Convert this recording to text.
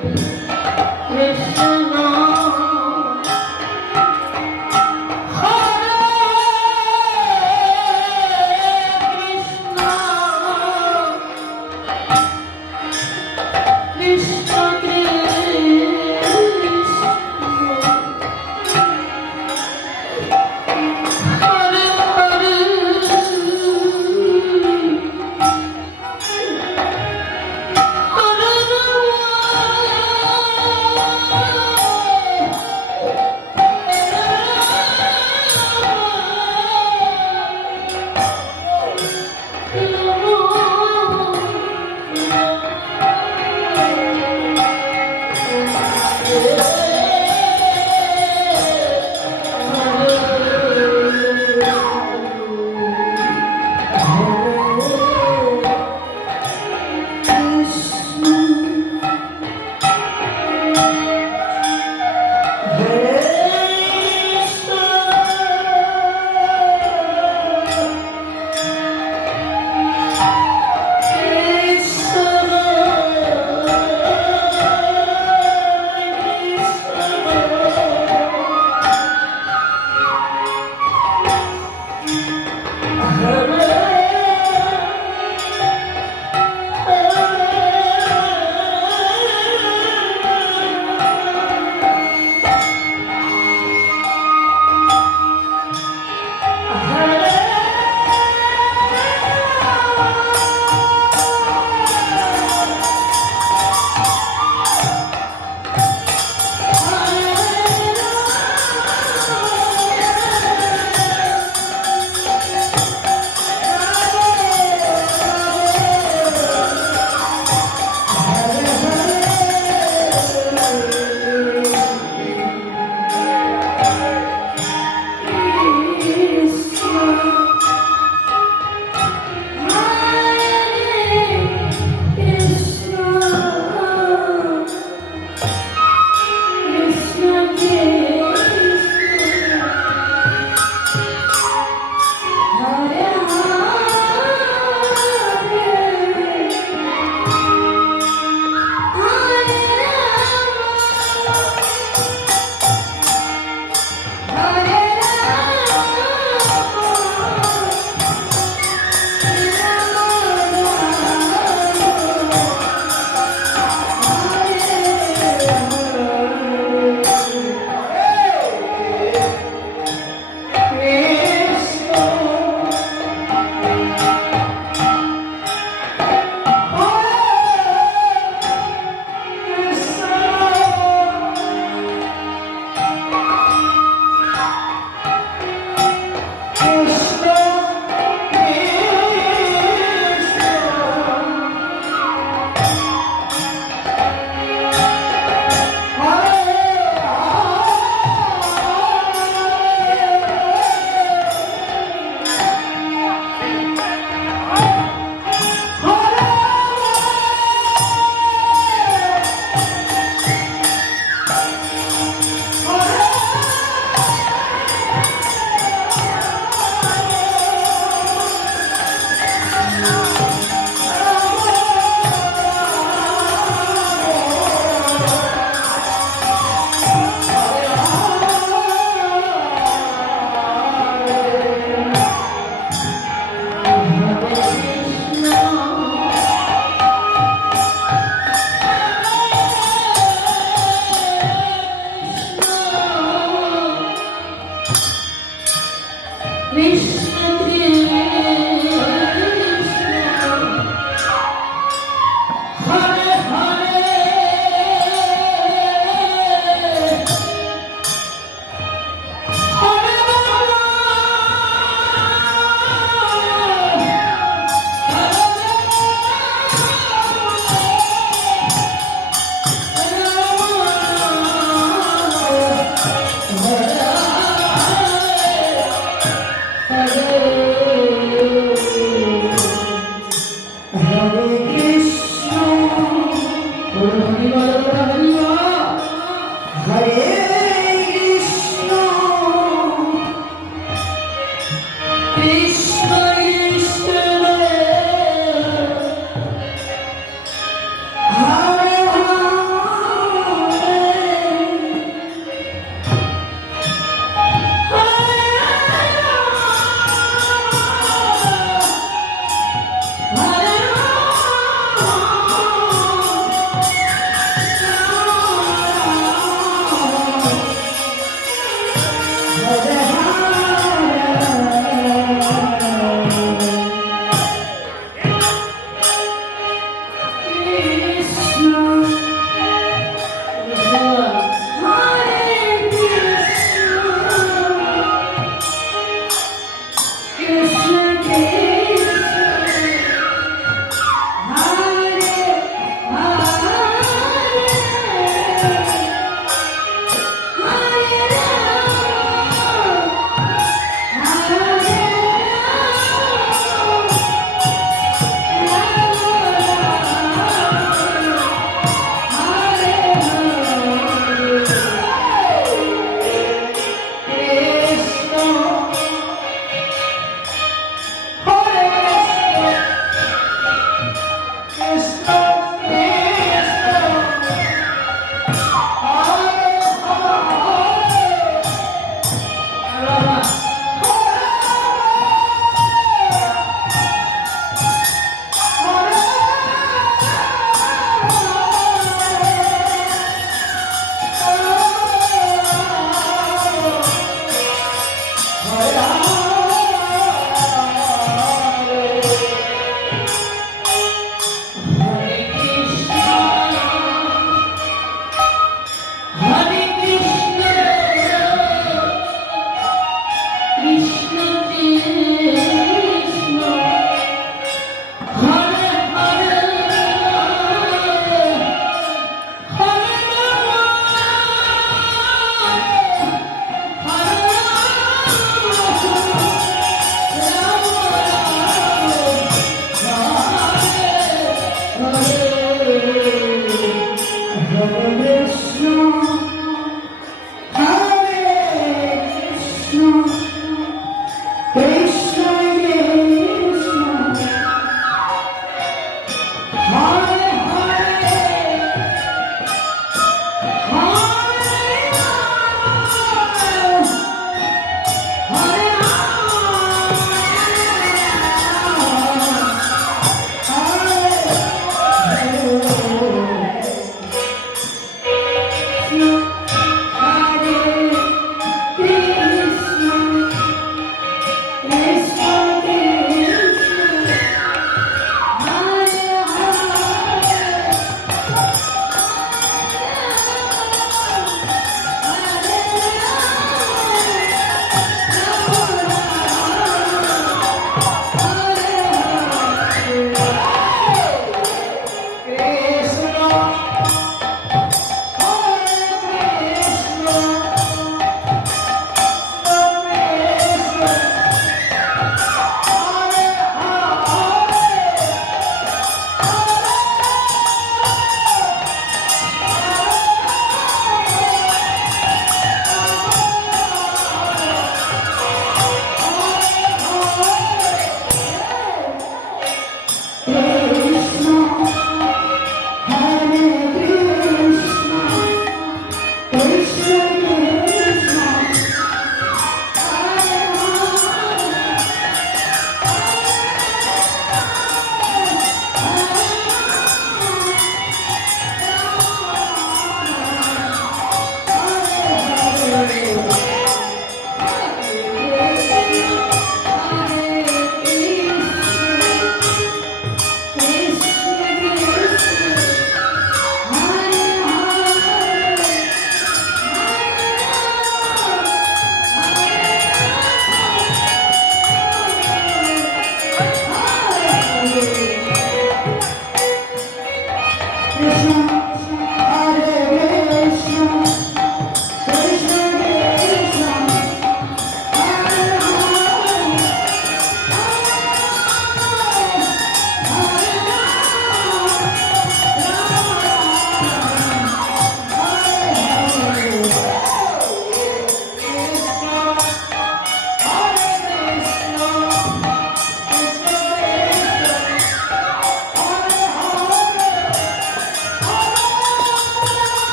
Krishna